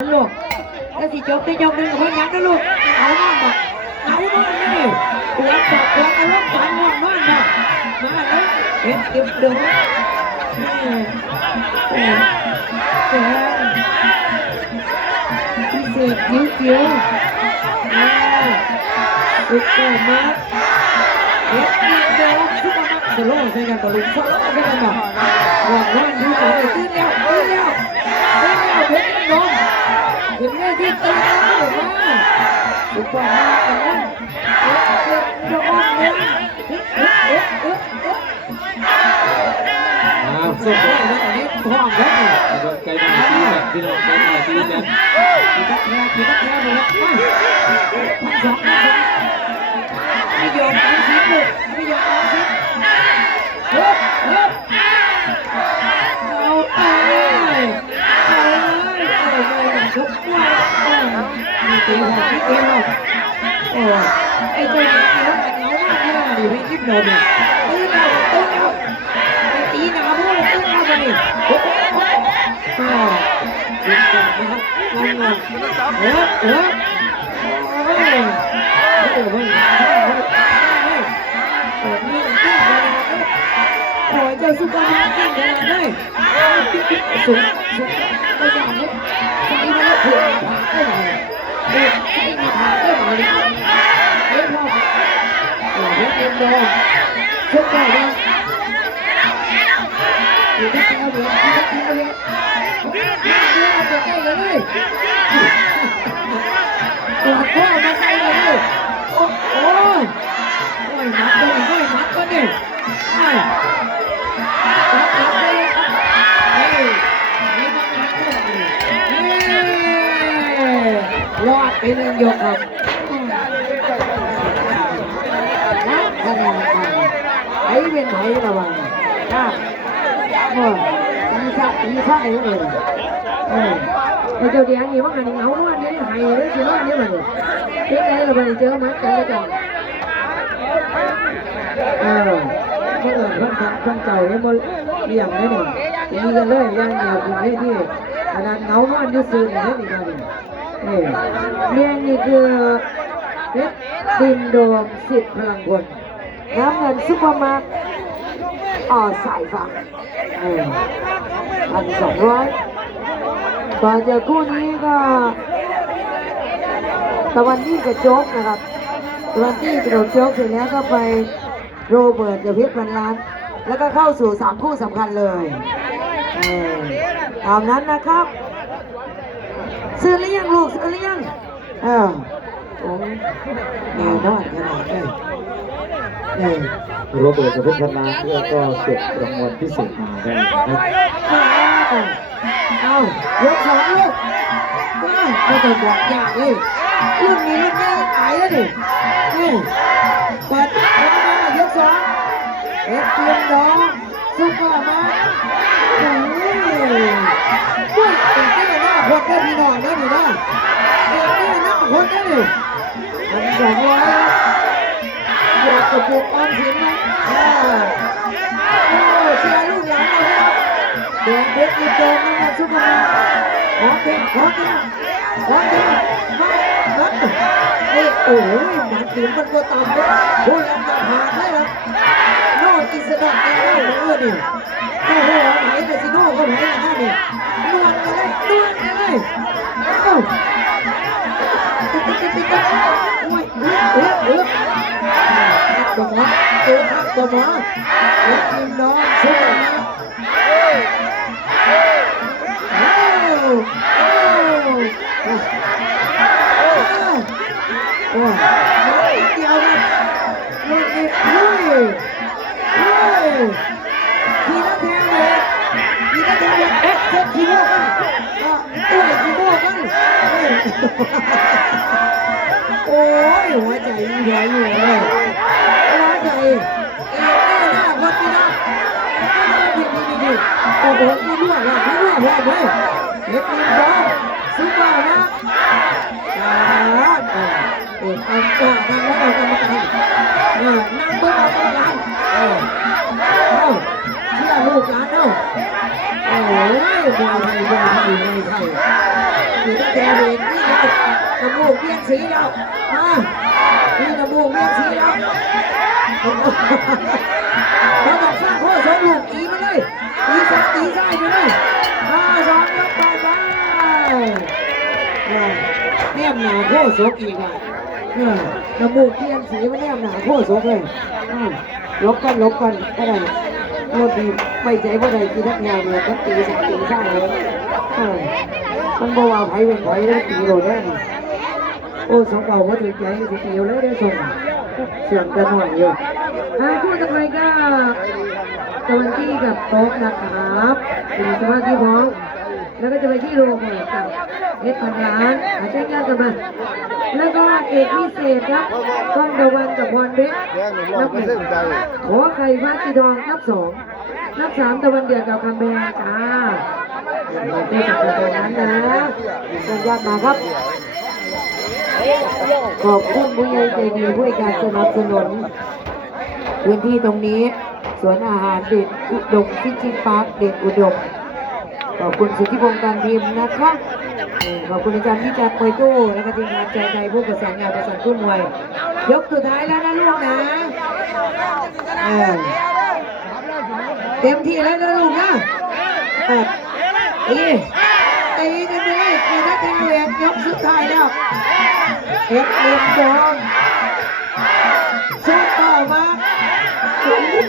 ลูกแล้วสิจบได้ยกหนึ่งคนยังนะลูกเอาบ้างบ่เอาบ้างนี่ปวดบอกปวดอารมณ์การง่วงบ้างบ่มาแล้วเก็บเดือดพิเศษจิ๋วอุกโกมาเก็บเดือดทุกคนสโลว์ใช่กันบ่ลูกสโลว์ใช่กันบ่ง่วงนอนอยู่ก่อนเลยตื่นแล้วเพ็รนมถึงได้ที่ตื่นแล้วหรือว่าอุกโกมาอันนั้นเดือดร้อนเลยสุดยอดเลยอันนี้ท้องแล้วนี่ไก่หน่อยตีแบบพี่น้องไก่หน่อยตีแบบกี่ตักแค่เลยพันสองไม่ยอมตามสิลูกไม่ยอมตามสิเอาไปทุกวันมีตีหัวที่เอวโอ้ไอ้เจ้าเกี้ยวเหงามากเลยดิไม่คิดโดนเนี่ยตื่นแล้วไปตีหนาพวกตื่นแล้วไปโอ้โหสุดยอดนะครับงงโอ้โหโอ้เจ้าซุปเปอร์มาร์เก็ตเลยสุดก็อย่างนี้ใส่มาแล้วถูกผ่าได้ไหมใส่มาผ่าได้ไหมเฮ้ยพ่อโอ้ยเอ็มโดชุดใหญ่เลยอยู่ที่แถวเดียวอยู่ที่แถวเดียวเอาไปใกล้เลยตัวพ่อมาใกล้เลยโอ้ยมัดเลยมัดก็ดิรอดไปหนึ่งยกครับนะคะแนนไอ้เป็นไหนระวังนะตีซ่าเลยไอ้เจ้าเดียงนี่ว่าไงเหงาด้วยนี่หายเลยสิว่านี่มันเป็นไงเราไปเจอมัดกันแล้วกันเพื่อนเก่าเนี่ยมันเลี้ยงได้หมดตีกันเลยย่างเดียวคือไม่ที่ขนาดเหงามันจะซื้อเลยนี่กันเนี่ยนี่คือเพชรดินโดมสิทธิ์พลังบนน้ำเงินซุปเปอร์มาร์ทสายฟ้า1,200ต่อจากคู่นี้ก็ตะวันที่กับโจ๊กนะครับตะวันที่กระโดดโจ๊กเสร็จแล้วก็ไปโรเบิร์ตกับเพชรพันล้านแล้วก็เข้าสู่3คู่สำคัญเลยตามนั้นนะครับซื้อหรือยังลูกซื้อหรือยังผมแนวน้อยขนาดนี้โรเบิร์ตกับเพชรพันล้านแล้วก็เก็บรางวัลพิเศษมาได้ยกสองลูกไม่ต้องบอกยากเลยรุ่นนี้รุ่นแย่ตายแล้วดิเปิดมายกสองเอ็กซ์เตียนดองซุปเปอร์มาเป็นเต้หน้าคนได้พี่น้องได้ดินะเป็นเต้หน้าคนได้ดิ1,200อยากจะปลูกออมสินนะเชียร์ลูกหลานนะครับเด็กเด็กอีกโดนนะซุปเปอร์มาขอเพียงมาโอ้ยมันถึงมันก็ตามไปโอ้ยอันจะผ่านได้หรอนอกอิสระแล้วดิโอ้โหไหนแต่สิโน่ก็ไหนนะนี่นวลกันเลยตัวหมอทีมน้องสู้นะโอ้ยเดียวนะลูกนี้ทีละแทงเลยเซ็ตทีโม่กันทีโม่กันโอ้ยหัวใจยิ่งใหญ่เลยหัวใจหน้าคนนี้นะดีโอ้โหมีด้วยเลยเด็กมีบอลซุปเปอร์นะเอาตัวนั่งแล้วเอากรรมการนั่งเพื่อเอากรรมการเชื่อลูกหลานโอ้ยบอลไทยคือแท แต่เห็นนี่น้ำมูกเปลี่ยนสีแล้วนี่น้ำมูกเปลี่ยนสีแล้วเราต้องสร้างโค้ชลูกตีมาเลยตีซ้ายไปเลย2 ยกไปแนมหนาโค้ชอีกน้ำมูกเปลี่ยนสีมาแนมหนาโค้ชเลยลบกันก็ได้รถดีไม่ใจว่าใดกินทักงานเลยต้องตีซ้ายเลยมันบอกว่าไผ่เป็นไผ่ได้ตีโดนแน่โอ้สองเก่าว่าถึงใจสิตีแล้วได้ส่งเสียงกันหน่อยอยู่คู่ต่อไปก็ตะวันที่กับโต๊ะนะครับเป็นสมาธิพร้อมแล้วก็จะไปที่โรงเหมือนกับเอ็ดพันล้านใช้งานกันมาแล้วก็เอกพิเศษครับก้องตะวันกับพรเพชรนับ 1ขอไข่ฟ้าสีทองนับ 2นับ 3ตะวันเดือดกับคำแพงจ้าที่สักตรงนั้นนะคนยากมาครับขอบคุณผู้ใหญ่ใจดีผู้ให้การสนับสนุนพื้นที่ตรงนี้สวนอาหารเด็ดอุดมฟิชชิ่งพาร์คเด็ดอุดมขอบคุณสุทธิพงษ์การพิมพ์นะคะขอบคุณอาจารย์ที่จัดมวยตู้และก็ทีมงานใจผู้ประสานงานประสานคู่มวยยกสุดท้ายแล้วนะลูกนะเต็มที่แล้วนะลูกนะตีกันไปเลยตีนักแข่งเวียนยกสุดท้ายแล้วเอ็ดเอ็มดองสู้ต่อมา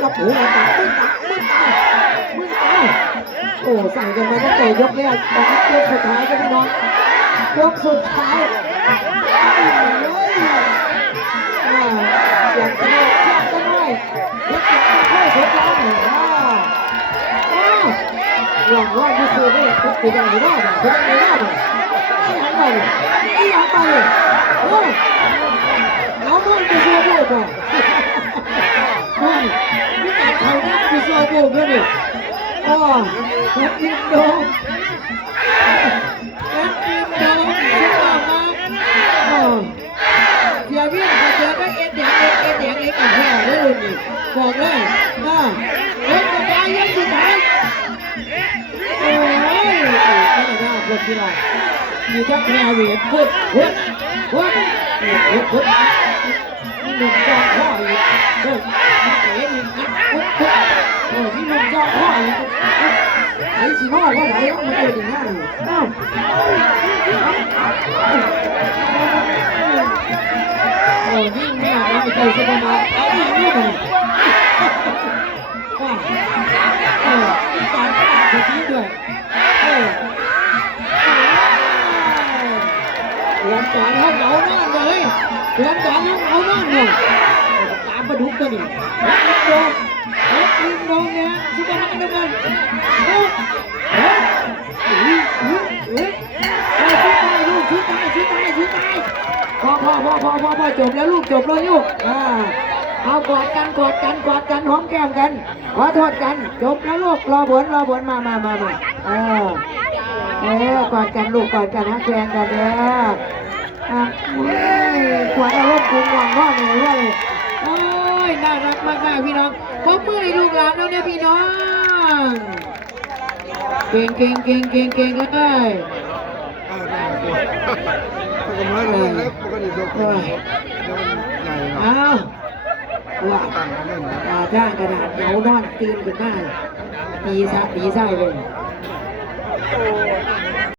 กับหัวตามึนตาโอ้สั่งกันมาตั้งแต่ยกแรกตอนนี้ยกสุดท้ายก็พี่น้องยกสุดท้ายอยากจะได้ยกเข้าสุดท้ายหลังว่าที่คือได้ทุกทีได้รอบทุกทีรอบอีหยังไปโอ้เอาบ้านไปซัวโบกอ่ะนี่การเขาได้ไปซัวโบกเลยดินักยิงโดนใช่ไหมเสียวิ่งเสียก็เอ็ดแดงเล็กกับแพ้ได้เลยนี่บอกเลยเอ็ดสุดท้ายยังสุดท้ายโอ้ยน่าคนที่เรามีทั้งแนวเวียนพุทธหนุ่มจองพ่ออีกพุทธเอ๋อีกพุทธมีหนุ่มจองพ่ออีกไอ้สิพ่อว่าไหนมันเป็นอย่างนั้นยิ่งไม่อยากให้ใจสบายนี่มันการแบบนี้ด้วยเรียนสอนเขาเหงานอนเลยเรียนสอนเขาเหงานอนเลยตามประดุกตัวนี้ลิงโดงเนี่ยสุดยอดเลยชุดตายพอจบแล้วลูกจบเลยลูกเอากอดกันหอมแก้มกันขอโทษกันจบแล้วลูกรอผลมากอดกันลูกกอดกันฮักแฟนกันเด้ขวดอารมณ์คุ้มหวังพ่อหนูเลยโอ้ยน่ารักมากพี่น้องพบมือให้ลูกหลานแล้วเนี่ยพี่น้องเก่งเลยเอาว่าจ้างกระดาษเหนียวนอนตีนกันได้ตีไส้เลย